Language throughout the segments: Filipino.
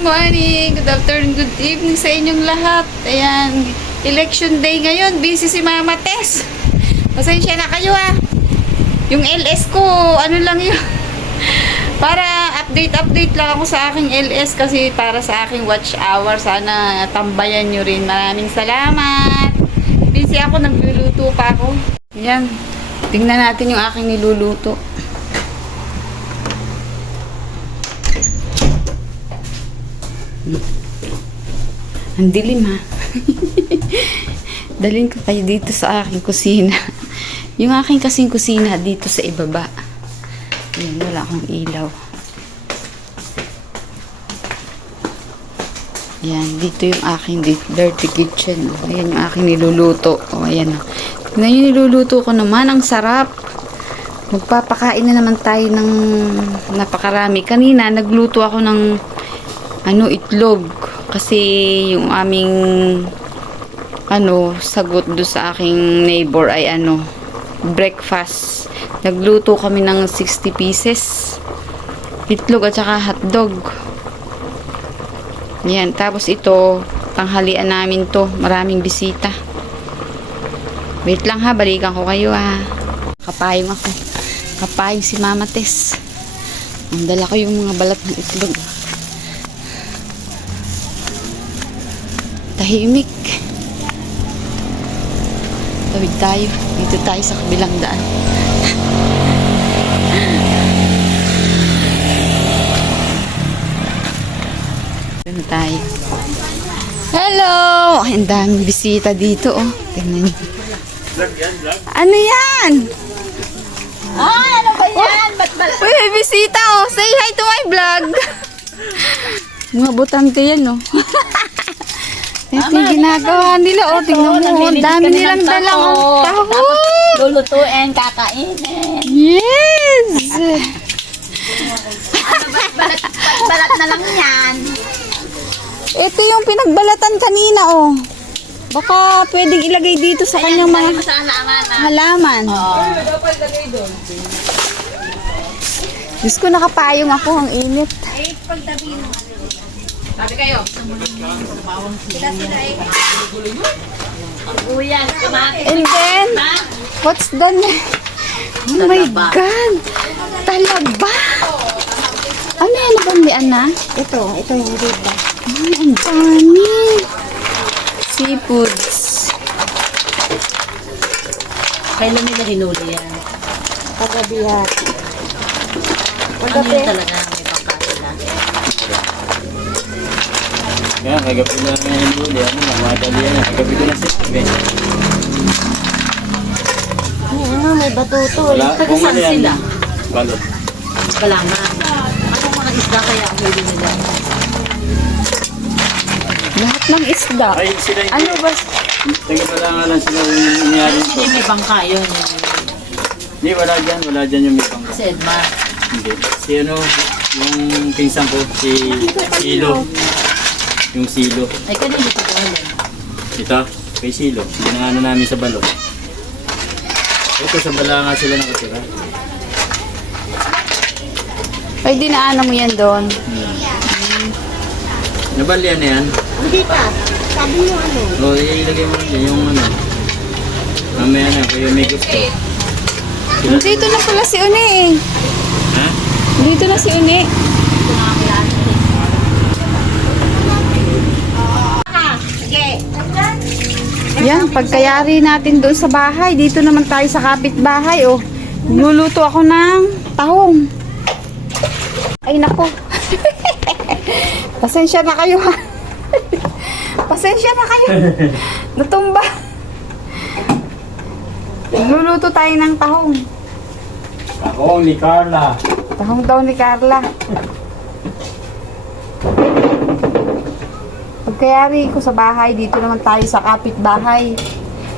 Morning, good afternoon, good evening sa inyong lahat. Ayan, election day ngayon. Busy si Mama Tess. Pasensya na kayo Yung LS ko, ano lang yun. Para update lang ako sa aking LS kasi para sa aking watch hour. Sana tambayan nyo rin. Maraming salamat. Busy ako, nagluluto pa ako. Ayan, tingnan natin yung aking niluluto. Ang dilim Dalhin ko kayo dito sa aking kusina. Yung aking kasing kusina dito sa ibaba. Ayan, wala akong ilaw. Ayan, dito yung aking dirty kitchen. Ayan yung aking niluluto. Ayan Tignan yung niluluto ko naman. Ang sarap. Magpapakain na naman tayo ng napakarami. Kanina, nagluto ako ng itlog. Kasi yung aming sagot do sa aking neighbor ay breakfast. Nagluto kami ng 60 pieces. Itlog at saka hotdog. Yan. Tapos ito, tanghalian namin to. Maraming bisita. Wait lang balikan ko kayo Kapayong ako. Kapayong si Mama Tess. Ang dala ko yung mga balat ng itlog. Tahimik. Tawid tayo. Dito tayo sa kabilang daan. Dito tayo. Hello! Ang daming bisita dito Tingnan niyo. Ano yan? Ano ba yan? Uy, may bisita Say hi to my vlog. Mga butante yan Ito yung ginagawa nila tingnan mo ang dami nilang dalang taho. Lulutuin, kakainin. Yes! Balat na lang yan. Ito yung pinagbalatan kanina Baka pwedeng ilagay dito sa kanyang mga halaman. Diyos ko, nakapayong ako. Ang init. Sabi kayo. Uyan, kamatis. And then, what's the name? Oh my God! Talaba! Ano yan na? Ito yung riba. Ay, ang dami! Seafoods. Kailan nila hinuli yan? Pagabi Ano yun talaga may pangkain na? Kaya kagabi na yung huli, madali yan. Kagabi ko na sinabi. May batuto. Wala, kung Saan yan, sila? balot. Kalangan. Anong mga isda kaya ang huli nila? Lahat ng isda. Ay, sila yung... Ano ba? Wala lang sila yung nangyari Ano ko. yung may bangka yun? Hindi, wala dyan yung may pang. Si Edma. Hindi. Si yung pinsan ko, si Silo. Yung Silo. Ay, kanina ito ko alam. Ito, kay Silo. Ginangano namin sa balot. Ito, sa Balanga sila nakatira. Ay, dinaanan mo yan doon. Nabalian na yan? Hindi pa. Sabi mo O, ilagay mo rin yung mamaya na, kaya may gusto. Dito na pala si Uni Ha? Dito na si Uni. Yan, pagkayari natin doon sa bahay. Dito naman tayo sa kapitbahay Luluto ako ng tahong. Ay nako. Pasensya na kayo Pasensya na kayo. Natumba. Luluto tayo ng tahong. Ako, ni Carla. Tahong daw ni Carla. Pagkayari ko sa bahay, dito naman tayo sa kapitbahay.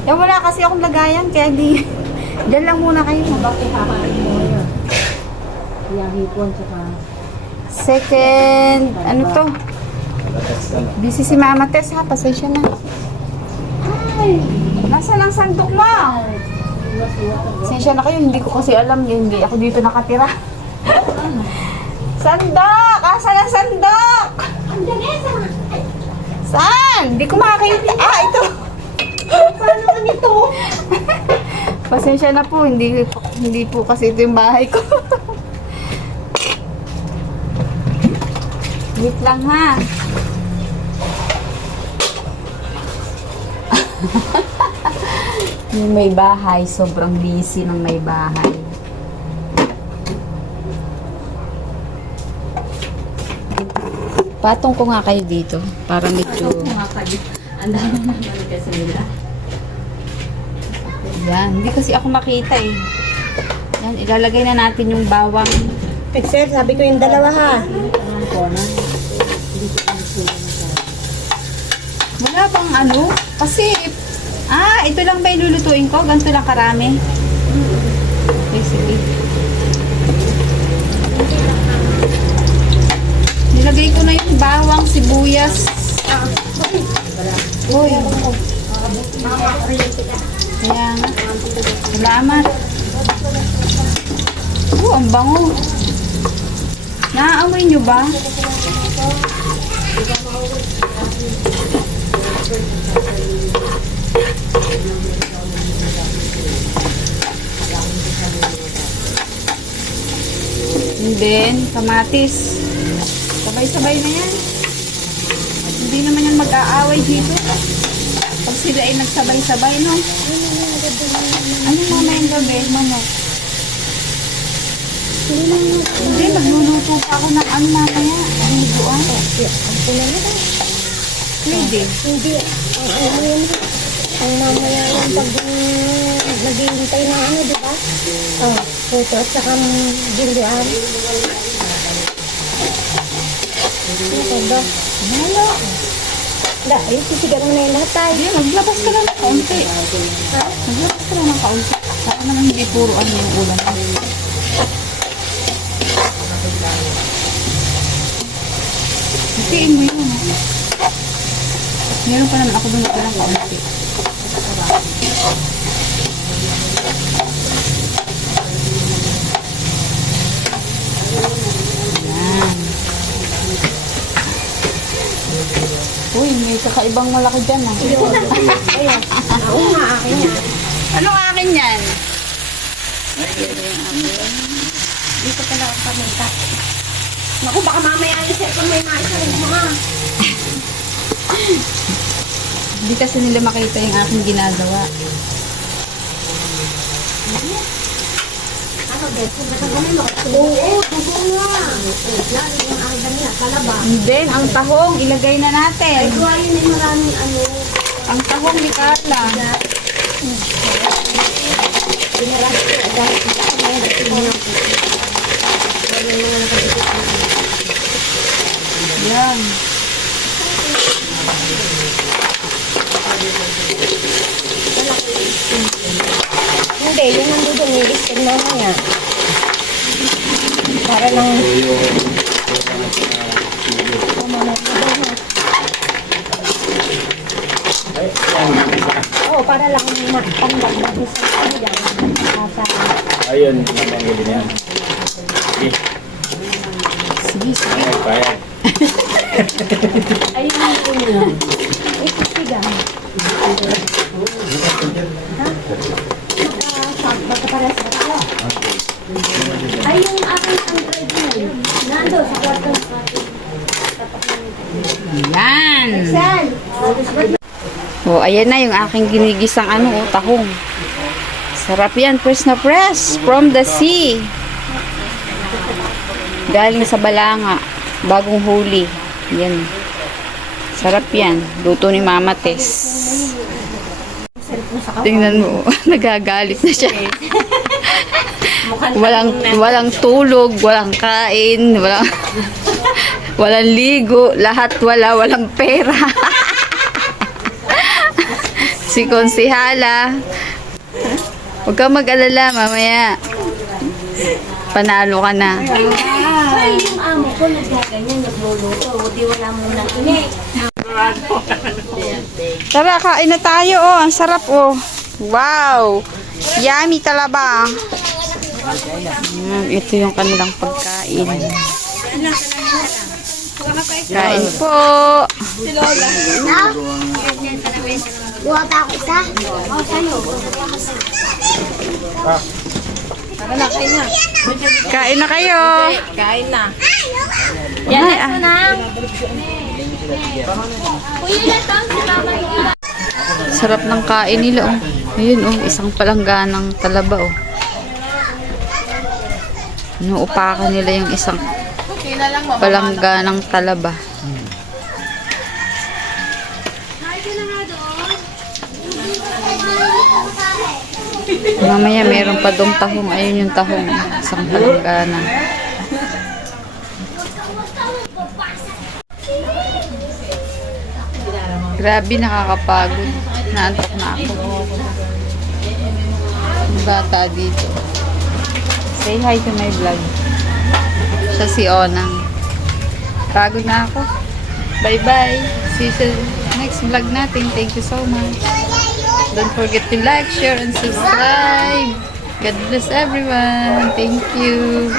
Wala kasi akong lagayan, kaya dyan lang muna kayo. Second, ano to? Busy si Mama Tess pasensya na. Ay, nasaan ang sandok mo? Pasensya na kayo, hindi ko kasi alam, hindi ako dito nakatira. Sandok! Asan ang sandok? Hindi ko makakita. Ah, ito. Paano ka nito? Pasensya na po, hindi po kasi ito yung bahay ko. Wait lang ha. Yung may bahay, sobrang busy ng may bahay. Patong ko nga kayo dito para medyo... Ang dami naman kasi nila. Yan, hindi kasi ako makita eh. Yan, ilalagay na natin yung bawang. Pixel, sabi ko yung dalawa ha. Wala bang ano? Kasi, ito lang ba ilulutuin ko? Ganito lang karami? Okay, sige. Nilagay ko na yung bawang, sibuyas. Uy. Kaya nga. Salamat. Ang bango. Naaamoy nyo ba? And then, kamatis. Sabay-sabay na yan. Hindi naman yan mag-aaway dito. Pag sila ay nagsabay-sabay, no? Anong mamayang gabi, manok? Hindi, magluluto pa ako ng ano mamaya. Binubuan. Pwede. Hindi. Ang mamaya yung pag naghihintay ng ano, di ba? Puto at saka biluan. Ano ba? Wala. Da, yung sisigaw mo na yung lahat tayo. Hindi, maglabas ka lang ng kaunti. Maglabas ka lang ng kaunti. Saka naman hindi puro ano yung ulam. Hatiin mo yun. Meron pa naman ako doon ng kaunti. Yan. Uy, may kakaibang malaki dyan ah. Ayan. Oo nga, akin yan. Anong akin yan? Dito pala ako pamunta. Naku, baka mamaya yung cellphone may maisa rin mga. Hindi kasi nila makita yung aking ginagawa. Ano, Beth? Kung nagagamin mo? Oo, dugo nga. Lalo yung aking kanina, kalaba. And then, ang tahong, ilagay na natin. Ay, kuha yun ay maraming ano. Ang tahong ni Carla. Pinarasi ko, dahil kita ko may natin mo. Yung mga nakasipit mo. Yan. Hindi, yun ang dugo ni Listin na nga. Para lang... Oo, para lang matanggal natin sa kanya. Ayun, matanggal din yan. Sige, Sige, sige. bayad. Ayun ang dugo nyo. Ay, sisigang. Ha? Magkapares ba tayo? Ay, yung aking Android na yun. Nando, sa kwarto. Yan. Saan? O, ayan na yung aking ginigisang tahong. Sarap yan, press na press. From the sea. Galing sa Balanga. Bagong huli. Yan. Sarap yan. Luto ni Mama Tess. Tingnan mo. Nagagalit na siya. Walang tulog, walang kain, walang ligo, lahat walang pera. Si Konsihala. Huwag kang mag-alala, mamaya. Panalo ka na. Ay, yung amo ko nagkaganyan, nagluluto. Di wala muna init. Tara, kain na tayo. Oh, ang sarap. Oh. Wow. Yummy talaba. Ito yung kanilang pagkain. Kain po. Na? Buha pa ako isa? Oo, sa'yo. Kain na kayo. Kain na. Yan na. Na. Kuya, latang si mama. Sarap ng kain nila, oh. Ayun, oh, isang palangganang talaba, oh. Inuupakan nila yung isang palangganang talaba. Mamaya meron pa dong tahong. Ayun yung tahong. Isang palanggana. Grabe, nakakapagod. Naantok na ako. Yung bata dito. Say hi to my vlog. Siya si Onang. Pagod na ako. Bye-bye. See you sa next vlog natin. Thank you so much. Don't forget to like, share, and subscribe. God bless everyone. Thank you.